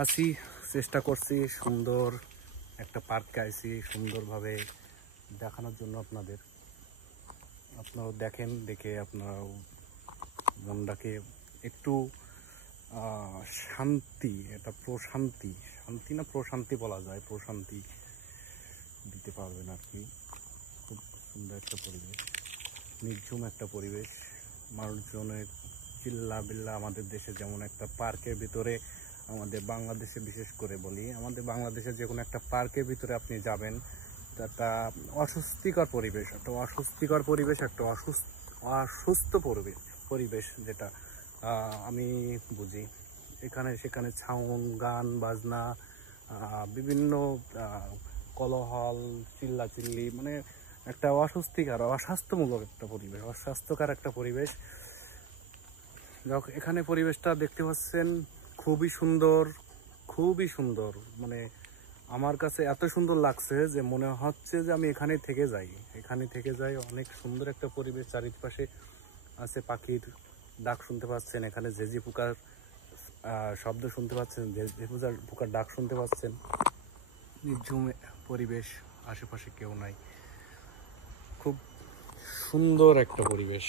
আসি, চেষ্টা করছি সুন্দর একটা পার্কে আইছি সুন্দরভাবে দেখানোর জন্য আপনাদের। আপনারাও দেখেন, দেখে আপনারাও মনটাকে একটু শান্তি, এটা প্রশান্তি, শান্তি না প্রশান্তি বলা যায়, প্রশান্তি দিতে পারবেন আর কি। খুব সুন্দর একটা পরিবেশ, নির্ঝুম একটা পরিবেশ, মানুষজনের চিল্লা বিল্লা। আমাদের দেশে যেমন একটা পার্কের ভিতরে, আমাদের বাংলাদেশে বিশেষ করে বলি, আমাদের বাংলাদেশে যে কোনো একটা পার্কের ভিতরে আপনি যাবেন, একটা অস্বস্তিকর পরিবেশ, একটা অস্বস্তিকর পরিবেশ, একটা অসুস্থ পরিবেশ যেটা আমি বুঝি। এখানে সেখানে ছাউন, গান বাজনা, বিভিন্ন কলহল, চিল্লাচিল্লি, মানে একটা অস্বস্তিকর, অস্বাস্থ্যমূলক একটা পরিবেশ, অস্বাস্থ্যকর একটা পরিবেশ। এখানে পরিবেশটা দেখতে পাচ্ছেন খুবই সুন্দর, খুবই সুন্দর। মানে আমার কাছে এত সুন্দর লাগছে যে মনে হচ্ছে যে আমি এখানে থেকে যাই। অনেক সুন্দর একটা পরিবেশ, চারিপাশে আছে পাখির ডাক শুনতে পাচ্ছেন, এখানে ঝিঁঝি পোকার শব্দ শুনতে পাচ্ছেন, ঝিঁঝি পোকার ডাক শুনতে পাচ্ছেন। নির্ঝুম পরিবেশ, আশেপাশে কেউ নাই, খুব সুন্দর একটা পরিবেশ,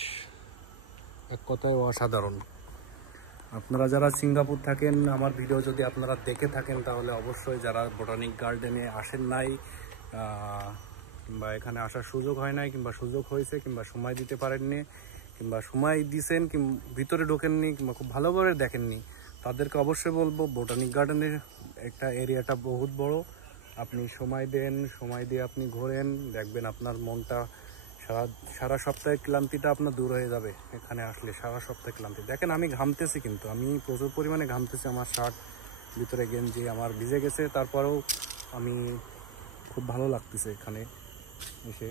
এক কথায় অসাধারণ। আপনারা যারা সিঙ্গাপুর থাকেন, আমার ভিডিও যদি আপনারা দেখে থাকেন, তাহলে অবশ্যই যারা বোটানিক গার্ডেনে আসেন নাই, কিংবা এখানে আসার সুযোগ হয় নাই, কিংবা সুযোগ হয়েছে, কিংবা সময় দিতে পারেননি, কিংবা সময় দিয়েছেন ভিতরে ঢোকেননি, কিংবা খুব ভালোভাবে দেখেননি, তাদেরকে অবশ্যই বলবো বোটানিক গার্ডেনের একটা এরিয়াটা বহুত বড়। আপনি সময় দেন, সময় দিয়ে আপনি ঘোরেন, দেখবেন আপনার মনটা সারা সপ্তাহের ক্লান্তিটা আপনার দূর হয়ে যাবে এখানে আসলে। সারা সপ্তাহে ক্লান্তি, দেখেন আমি ঘামতেছি, কিন্তু আমি প্রচুর পরিমাণে ঘামতেছি, আমার শার্ট ভিতরে গেঞ্জি আমার ভিজে গেছে, তারপরেও আমি খুব ভালো লাগতেছে এখানে এসে।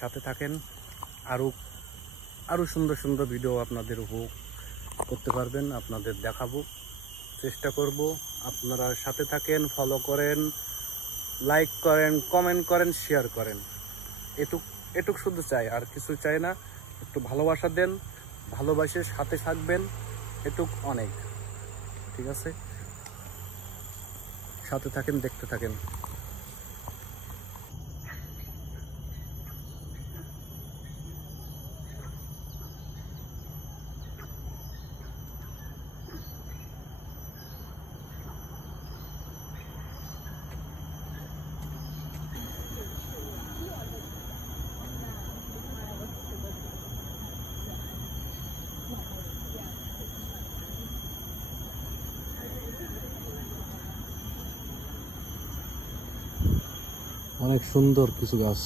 সাথে থাকেন, আরো সুন্দর সুন্দর ভিডিও আপনাদের উপভোগ করতে পারবেন, আপনাদের দেখাবো, চেষ্টা করব। আপনারা সাথে থাকেন, ফলো করেন, লাইক করেন, কমেন্ট করেন, শেয়ার করেন। এটুক শুধু চাই, আর কিছু চাই না। একটু ভালোবাসা দেন, ভালোবাসে সাথে থাকবেন, এটুক অনেক। ঠিক আছে, সাথে থাকেন, দেখতে থাকেন। অনেক সুন্দর কিছু গাছ।